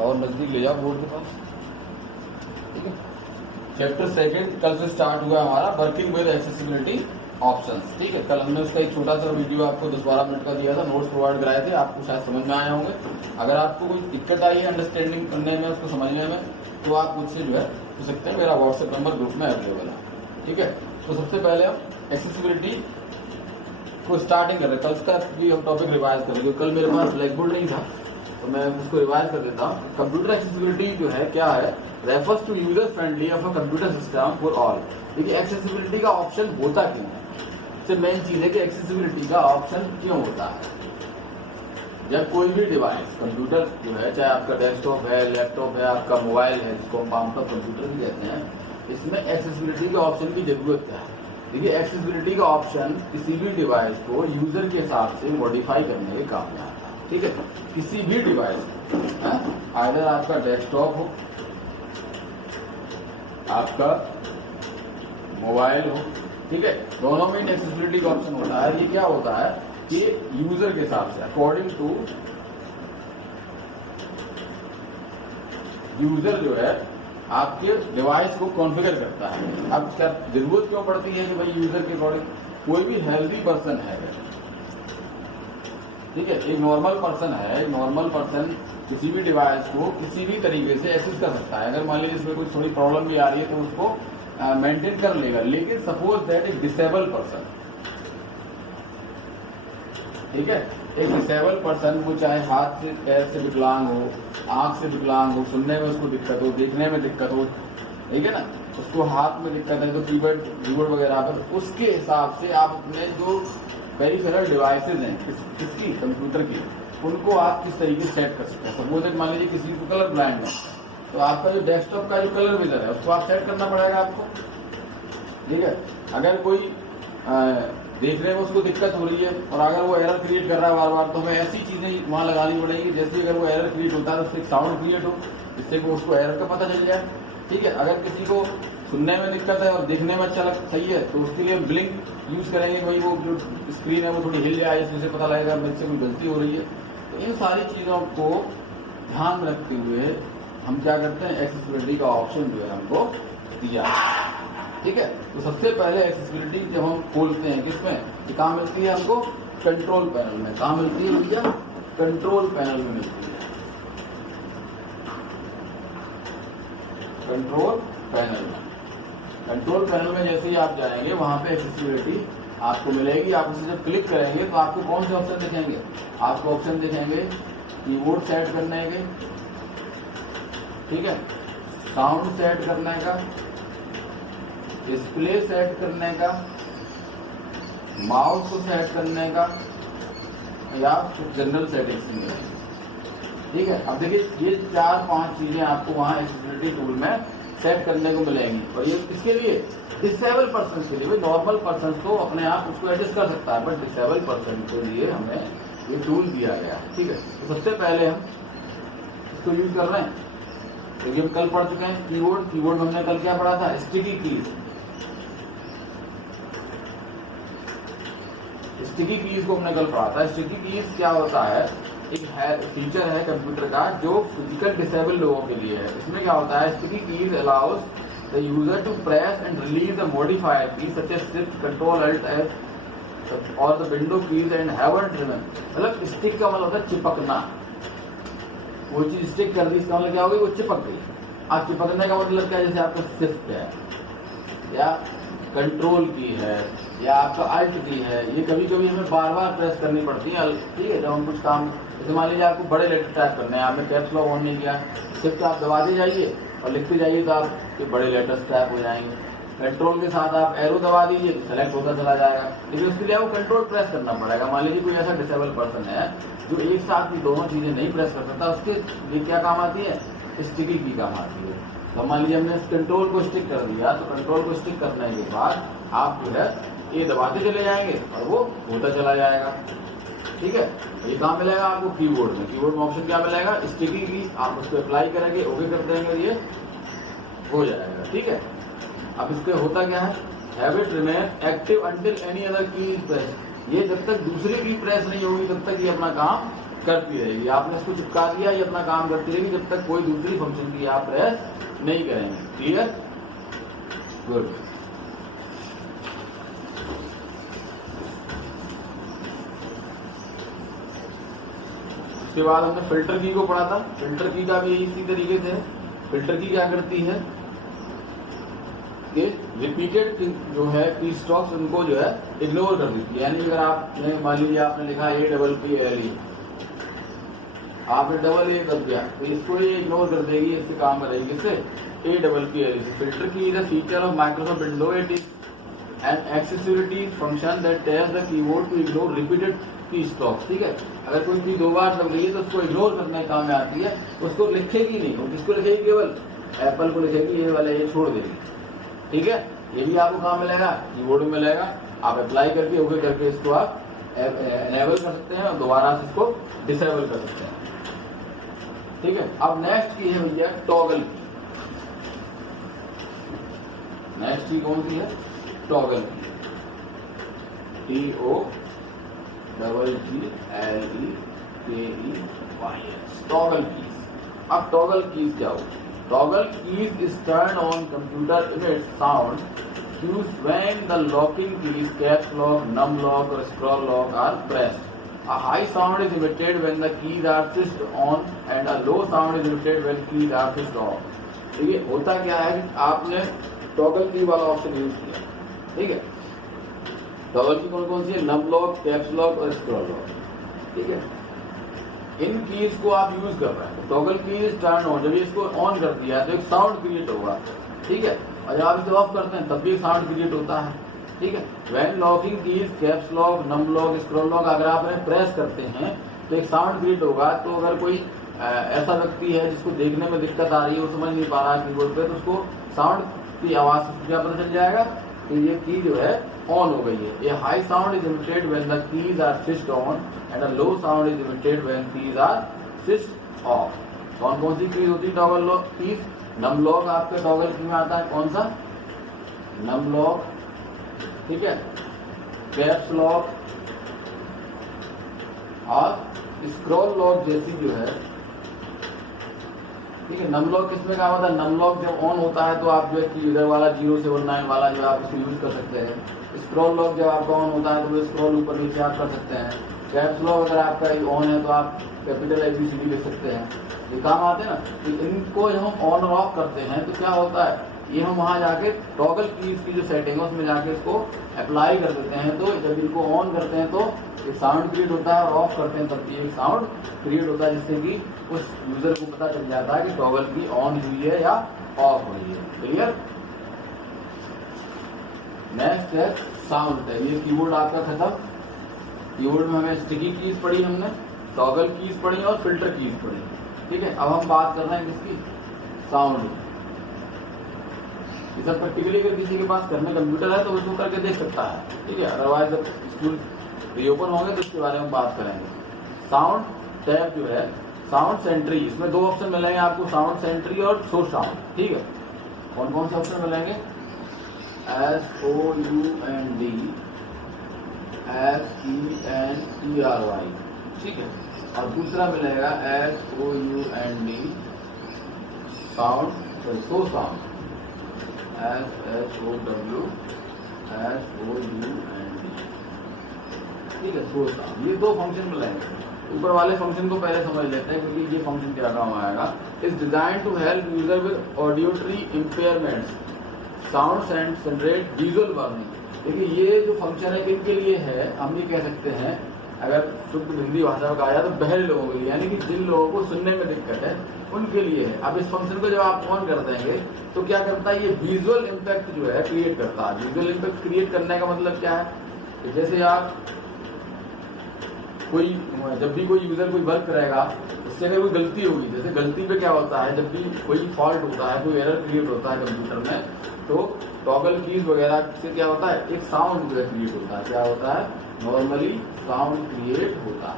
और नजदीक ले जाओ बोर्ड के पास। ठीक है, चैप्टर सेकंड कल से स्टार्ट हुआ हमारा वर्किंग विद एक्सेसिबिलिटी ऑप्शंस। ठीक है, कल हमने उसका एक छोटा सा वीडियो आपको 10-12 मिनट का दिया था, नोट्स प्रोवाइड कराए थे, आपको शायद समझ में आए होंगे। अगर आपको कोई दिक्कत आई है अंडरस्टैंडिंग करने में, उसको समझने में, तो आप मुझसे जो है पूछ सकते हैं। मेरा व्हाट्सएप नंबर ग्रुप में अवेलेबल है। ठीक है, तो सबसे पहले हम एक्सेसिबिलिटी को स्टार्टिंग कर रहे हैं। कल का भी हम टॉपिक रिवाइज करेंगे। कल मेरे पास ब्लैक बोर्ड नहीं था तो मैं उसको रिवाइज कर देता हूँ। कंप्यूटर एक्सेसिबिलिटी जो है क्या है, refers to user friendly of a computer system for all. देखिए एक्सेसिबिलिटी का ऑप्शन होता क्यों है, सबसे मेन चीज है कि एक्सेसिबिलिटी का ऑप्शन क्यों होता है। जब कोई भी डिवाइस कंप्यूटर जो है, चाहे आपका डेस्कटॉप है, लैपटॉप है, आपका मोबाइल है, जिसको हम पाम कंप्यूटर भी कहते हैं, इसमें एक्सेसिबिलिटी के ऑप्शन की जरूरत है। देखिए एक्सेसिबिलिटी का ऑप्शन किसी भी डिवाइस को यूजर के हिसाब से मॉडिफाई करने के काम में आता है। ठीक है, किसी भी डिवाइस को, आइदर आपका डेस्कटॉप हो, आपका मोबाइल हो, ठीक है, दोनों में एक्सेसिबिलिटी का ऑप्शन होता है। ये क्या होता है कि यूजर के हिसाब से, अकॉर्डिंग टू यूजर जो है आपके डिवाइस को कॉन्फ़िगर करता है। अब क्या जरूरत क्यों पड़ती है कि भाई यूजर के अकॉर्डिंग, कोई भी हेल्दी पर्सन है, ठीक है, एक नॉर्मल पर्सन है, एक नॉर्मल पर्सन किसी भी डिवाइस को किसी भी तरीके से एक्सेस कर सकता है। अगर मान लीजिए इसमें कोई थोड़ी प्रॉब्लम भी आ रही है तो उसको मेंटेन कर लेगा। लेकिन सपोज दैट एक डिसेबल पर्सन, ठीक है, एक डिसेबल पर्सन, वो चाहे हाथ से पैर से विकलांग हो, आंख से विकलांग हो, सुनने में उसको दिक्कत हो, देखने में दिक्कत हो, ठीक है ना, उसको हाथ में दिक्कत है तो कीबोर्ड वगैरह पर, उसके हिसाब से आप अपने जो पेरिफेरल डिवाइसेज हैं किसकी, कंप्यूटर की, उनको आप किस तरीके से सेट कर सकते हैं। सपोज मान लीजिए किसी को कलर ब्लाइंड है तो आपका जो डेस्कटॉप का जो कलर विजन है उसको आप सेट करना पड़ेगा आपको। ठीक है, अगर कोई देखने में उसको दिक्कत हो रही है और अगर वो एरर क्रिएट कर रहा है बार बार, तो हमें ऐसी चीजें वहां लगानी पड़ेगी, जैसे अगर वो एरर क्रिएट होता है तो उससे एक साउंड क्रिएट हो, जिससे वो उसको एरर का पता चल जाए। ठीक है, अगर किसी को सुनने में दिक्कत है और देखने में अच्छा सही है तो उसके लिए ब्लिंक यूज करेंगे, भाई वो जो स्क्रीन है वो थोड़ी हिल जाए, इससे पता लगेगा मुझसे कोई गलती हो रही है। तो इन सारी चीजों को ध्यान में रखते हुए हम क्या करते हैं, एक्सेसिबिलिटी का ऑप्शन जो है हमको दिया। ठीक है, तो सबसे पहले एक्सेसिबिलिटी जब हम खोलते हैं किसमें, कहाँ मिलती है हमको, कंट्रोल पैनल में। कहाँ मिलती है भैया, कंट्रोल पैनल में मिलती है, कंट्रोल पैनल में। कंट्रोल पैनल में जैसे ही आप जाएंगे वहां पे एक्सेसिबिलिटी आपको मिलेगी। आप उसे जब क्लिक करेंगे तो आपको कौन से ऑप्शन दिखेंगे, आपको ऑप्शन दिखेंगे कीबोर्ड सेट करने के, ठीक है, साउंड सेट करने का, डिस्प्ले सेट करने का, माउस को सेट करने का, या जनरल सेटिंग्स में। ठीक है, अब देखिए ये 4-5 चीजें आपको वहां एक्सेसिबिलिटी टूल में सेट करने को मिलेंगी। और ये किसके लिए, डिसेबल पर्सन के लिए। नॉर्मल पर्सन तो अपने आप उसको एडजस्ट कर सकता है, बट डिसेबल पर्सन के लिए हमें ये टूल दिया गया है। ठीक है, तो सबसे पहले हम इसको यूज कर रहे हैं। देखिए हम कल पढ़ चुके हैं कीबोर्ड में हमने कल क्या पढ़ा था, स्टिकी कीज। स्टिकी कीज को हमने कल पढ़ा था। स्टिकी कीज क्या होता है, एक फीचर है कंप्यूटर का जो फिजिकल डिसेबल लोगों के लिए है। इसमें क्या होता है, sticky keys allows the user to press and release the modifier keys such as shift, control, alt, F और the window keys and hover driven. मतलब स्टिक का मतलब होता है चिपकना। वो चीज स्टिक कर दी, इसका मतलब क्या होगी, वो चिपक गई। आप चिपकने का मतलब क्या है, जैसे आपका शिफ्ट है या कंट्रोल की है या आपका अल्ट की है, ये कभी कभी हमें बार बार प्रेस करनी पड़ती है। ठीक है, जब हम कुछ काम, जैसे मान लीजिए आपको बड़े लेटर टाइप करने हैं, आपने कैप्स लॉक ऑन नहीं किया, शिफ्ट आप दबाते जाइए और लिखते जाइए तो आपके बड़े लेटर्स टाइप हो जाएंगे। कंट्रोल के साथ आप एरो दबा दीजिए तो सेलेक्ट होता चला जाएगा। लेकिन उसके लिए आपको कंट्रोल प्रेस करना पड़ेगा। मान लीजिए कोई ऐसा डिसेबल पर्सन है जो एक साथ ही दोनों चीजें नहीं प्रेस कर सकता, उसके लिए क्या काम आती है, स्टिकी की काम आती है। तो मान लीजिए हमने इस कंट्रोल को स्टिक कर दिया, तो कंट्रोल को स्टिक करने के बाद आप जो है ये दबाते चले जाएंगे और वो होता चला जाएगा। ठीक है, ये कहाँ मिलेगा आपको, कीबोर्ड में। कीबोर्ड में ऑप्शन क्या मिलेगा, स्टिकी की। आप उसको अप्लाई करेंगे, ओके कर देंगे, ये हो जाएगा। ठीक है, अब इसके होता क्या है, have it remain active until any other की इज प्रेस। ये जब तक दूसरी की प्रेस नहीं होगी तब तक ये अपना काम करती रहेगी। आपने इसको चिपका दिया, ये अपना काम करती रहेगी जब तक कोई दूसरी फंक्शन की आप प्रेस नहीं करेंगे। क्लियर? गुड। उसके बाद हमने फिल्टर की को पढ़ा था। फिल्टर की का भी इसी तरीके से है। फिल्टर की क्या करती है कि रिपीटेड जो है की स्टॉक्स उनको जो है इग्नोर कर देती है। यानी अगर आपने मान लीजिए आपने लिखा APPLE, आपने डबल ए कर दिया तो इसको ये इग्नोर कर देगी, इससे काम करेगी। इससे APPLE filter key is a feature of Microsoft window. It is an accessibility function that tells the keyboard to ignore repeated keystrokes. ठीक है, अगर कोई चीज 2 बार दब रही है तो उसको इग्नोर करने काम में आती है, उसको लिखेगी नहीं। और किसको लिखेगी? केवल एप्पल को लिखेगी, ये वाला ये छोड़ देगी। ठीक है, ये भी आपको काम मिलेगा, कीबोर्ड में मिलेगा। आप अप्लाई करके ओके करके इसको आप एनेबल कर सकते हैं और दोबारा से इसको डिसेबल कर सकते हैं। ठीक है, अब नेक्स्ट की है भैया टॉगल की। नेक्स्ट की कौन सी है? टॉगल की। TOGGLEKEYS, toggle keys. अब टॉगल कीज क्या हो? Toggle keys is turned on computer emits sound used when the locking keys caps lock, num lock or scroll lock are pressed. A high sound is emitted when the keys are switched on and a low sound is emitted when keys are switched off. ठीक है, होता क्या है कि आपने toggle की वाला option use किया। ठीक है, टॉगल की कौन कौन सी है? नम लॉक, कैप्स लॉक और स्क्रॉल लॉक। ठीक है, इन कीज को आप यूज कर रहे हैं। टॉगल कीज टर्न ऑन, जब इसको ऑन कर दिया तो एक साउंड क्रिएट होगा। ठीक है, और जब आप इसे ऑफ करते हैं तब भी साउंड क्रिएट होता है। ठीक है, when locking keys, caps lock, num lock, scroll lock अगर आप इन्हें प्रेस करते हैं तो एक साउंड क्रिएट होगा। तो अगर कोई ऐसा व्यक्ति है जिसको देखने में दिक्कत आ रही है, वो समझ नहीं पा रहा है कीबोर्ड पे, तो उसको साउंड की आवाज से क्या पता चल जाएगा कि ये की जो है ऑन हो गई है। A high sound is emitted when the keys are switched on and a low sound is emitted when keys are switched off. कौन कौन सी कीज होती है toggle lock keys? Num lock आपके टॉगल की में आता है। कौन सा? Num lock. ठीक है, कैप्स लॉक और स्क्रॉल लॉक जैसी जो है। ठीक है, नम लॉक किसमें काम होता है? नम लॉक जब ऑन होता है तो आप जो है इधर वाला 079 वाला जो आप इसको यूज कर सकते हैं। स्क्रॉल लॉक जब आपका ऑन होता है तो वो स्क्रॉल ऊपर नीचे आप कर सकते हैं। कैप्स लॉक अगर आपका ऑन है तो आप कैपिटल ABCD लिख सकते हैं। ये काम आते हैं ना। तो इनको जब हम ऑन और ऑफ करते हैं तो क्या होता है, ये हम वहां जाके टॉगल कीज की जो सेटिंग है उसमें जाके इसको अप्लाई कर देते हैं। तो जब इनको ऑन करते हैं तो एक साउंड क्रिएट होता है और ऑफ करते हैं तब भी एक साउंड क्रिएट होता है, जिससे कि उस यूजर को पता चल जाता है कि टॉगल की ऑन हुई है या ऑफ हुई है। क्लियर? नेक्स्ट है साउंड है। ये कीबोर्ड आपका खत्म। कीबोर्ड में हमें स्टिकी कीज पढ़ी, हमने टॉगल कीज पढ़ी और फिल्टर कीज पढ़ी। ठीक है, अब हम बात कर रहे हैं किसकी? साउंड। ये सब प्रैक्टिकली अगर किसी के पास घर में कंप्यूटर है तो उसको करके देख सकता है। ठीक है, अदरवाइज जब स्कूल रीओपन होंगे तो इसके बारे में बात करेंगे। साउंड टैब जो है साउंड सेंट्री, इसमें 2 ऑप्शन मिलेंगे आपको, साउंड सेंट्री और शो साउंड। ठीक है, कौन कौन से ऑप्शन मिलेंगे? SOUND, SENTRY। ठीक है, और दूसरा मिलेगा SOUND sound, show sound, SHOW SOUND। ठीक है, शो साउंड। ये 2 फंक्शन मिलेंगे। ऊपर वाले फंक्शन को पहले समझ लेते हैं क्योंकि ये फंक्शन क्या काम आएगा। Is design to help user with auditory impairments, sound generate visual warning. देखिए ये जो फंक्शन है किनके लिए है? हम ये कह सकते हैं, अगर शुद्ध हिंदी भाषा में कहा जाए तो बहरे लोगों के लिए, यानी कि जिन लोगों को सुनने में दिक्कत है उनके लिए है। अब इस फंक्शन को जब आप ऑन कर देंगे तो क्या करता है, ये विजुअल इम्पैक्ट जो है क्रिएट करता है। विजुअल इम्पैक्ट क्रिएट करने का मतलब क्या है? जैसे आप कोई जब भी कोई यूजर कोई वर्क करेगा, उससे अगर कोई गलती होगी, जैसे गलती पे क्या होता है, जब भी कोई फॉल्ट होता है, कोई एरर क्रिएट होता है कंप्यूटर में, तो टॉगल कीज वगैरह से क्या होता है, एक साउंड जो है क्रिएट होता है। क्या होता है? नॉर्मली साउंड क्रिएट होता है।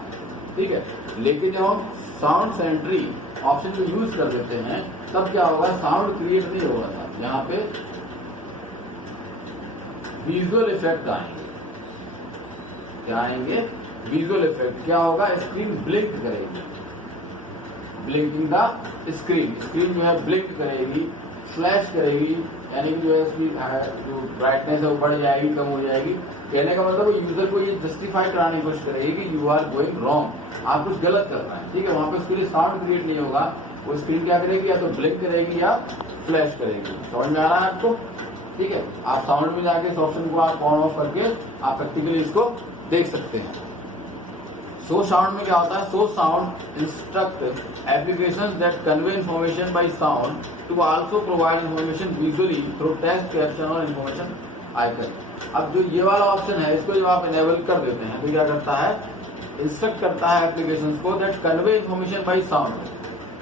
ठीक है, लेकिन जब हम साउंड सेंट्री ऑप्शन को यूज कर देते हैं तब क्या होगा, साउंड क्रिएट नहीं होगा था, यहाँ पे विजुअल इफेक्ट आएंगे। क्या आएंगे? विजुअल इफेक्ट क्या होगा, स्क्रीन ब्लिंक करेगी, ब्लिंकिंग द स्क्रीन, स्क्रीन जो है ब्लिंक करेगी, फ्लैश करेगी, यानी कि जो है इसकी जो ब्राइटनेस है वो बढ़ जाएगी, कम हो जाएगी। कहने का मतलब वो यूजर को ये जस्टिफाई कराने की कोशिश करेगी कि यू आर गोइंग रॉन्ग, आप कुछ गलत कर रहे हैं, ठीक है। वहां पे उसके लिए साउंड क्रिएट नहीं होगा, वो स्क्रीन क्या करेगी, या तो ब्लिंक करेगी या फ्लैश करेगी। समझ में आ रहा है आपको, ठीक है। आप साउंड में जाके इस ऑप्शन को आप ऑन ऑफ करके आप प्रैक्टिकली इसको देख सकते हैं। शो साउंड में क्या होता है, show sound instruct applications that convey information by sound to also provide information visually through text, caption और इंफॉर्मेशन आइकन। अब जो ये वाला ऑप्शन है इसको जब आप इनेबल कर देते हैं तो क्या करता है, इंस्ट्रक्ट करता है एप्लीकेशंस को that convey information by sound,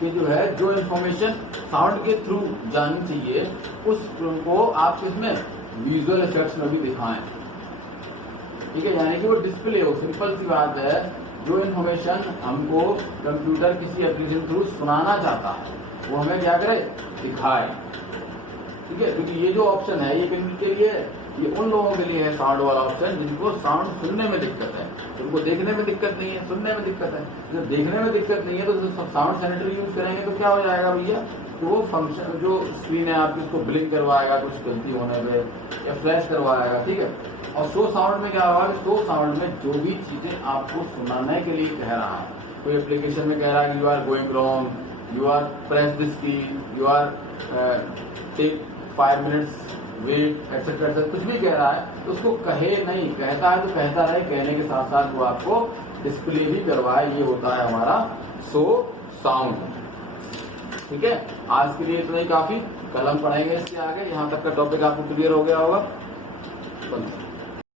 कि जो है जो इंफॉर्मेशन साउंड के थ्रू जानी चाहिए उसको आप इसमें विजुअल इफेक्ट्स में भी दिखाएं, ठीक है। यानी कि वो डिस्प्ले हो, सिंपल सी बात है, जो इन्फॉर्मेशन हमको कंप्यूटर किसी एप्लीकेशन थ्रू सुनाना चाहता है वो हमें क्या करे, दिखाए, ठीक है। क्योंकि ये जो ऑप्शन है ये किनके लिए, ये उन लोगों के लिए है साउंड वाला ऑप्शन जिनको साउंड सुनने में दिक्कत है, उनको देखने में दिक्कत नहीं है, सुनने में दिक्कत है। जब देखने में दिक्कत नहीं है तो साउंड सैनिटरी यूज करेंगे तो क्या हो जाएगा भैया, तो वो फंक्शन जो स्क्रीन है आपकी उसको ब्लिंक करवाएगा कुछ गलती होने पे, या फ्लैश करवाएगा, ठीक है। और शो साउंड में क्या होगा, शो साउंड में जो भी चीजें आपको सुनाने के लिए कह रहा है, कोई एप्लीकेशन में कह रहा है कि you are going wrong, you are press this key, you are take 5 minutes wait, etcetera कुछ भी कह रहा है तो उसको कहे नहीं, कहता है तो कहता रहे, कहने के साथ साथ वो आपको डिस्प्ले भी करवाए, ये होता है हमारा शो साउंड, ठीक है। आज के लिए इतना ही काफी, कल हम पढ़ेंगे इससे आगे। यहाँ तक का टॉपिक आपको क्लियर हो गया होगा।